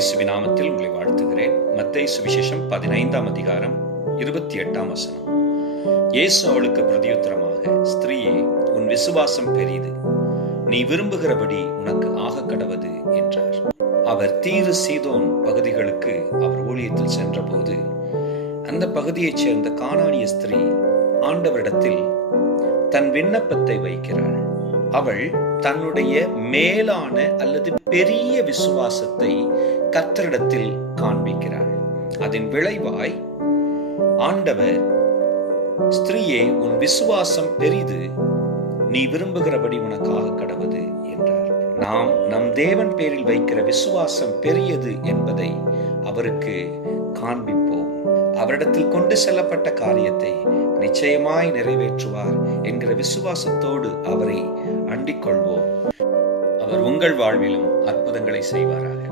இயேசுவின் நாமத்தில் உங்களை வாழ்த்துகிறேன். மத்தேயு சுவிசேஷம் 15ஆம் அதிகாரம் 28ஆம் வசனம். இயேசு அவளுக்கு பிரதியுத்தரமாக, ஸ்திரீயே, உன் விசுவாசம் பெரிது, நீ விரும்புகிறபடி உனக்கு ஆக கடவது என்றார். அவர் தீரு சீதோன் பகுதிகளுக்கு அவர் ஊழியத்தில் சென்றபோது அந்த பகுதியைச் சேர்ந்த கானானிய ஸ்திரீ ஆண்டவரிடத்தில் தன் விண்ணப்பத்தை வைக்கிறாள். அவள் தன்னுடைய மேலான அல்லது பெரிய விசுவாசத்தை கர்த்தரிடத்தில் காண்பிக்கிறாள். அதன் விளைவாய் ஆண்டவர், ஸ்திரீயே, உன் விசுவாசம் பெரிது, நீ விரும்புகிறபடி உனக்காக கடவது என்றார். நாம் நம் தேவன் பேரில் வைக்கிற விசுவாசம் பெரியது என்பதை அவருக்கு காண்பிப்போம். அவரிடத்தில் கொண்டு செல்லப்பட்ட காரியத்தை நிச்சயமாய் நிறைவேற்றுவார் என்கிற விசுவாசத்தோடு அவரை அண்டிக் கொள்வோம். அவர் உங்கள் வாழ்விலும் அற்புதங்களை செய்வாராக.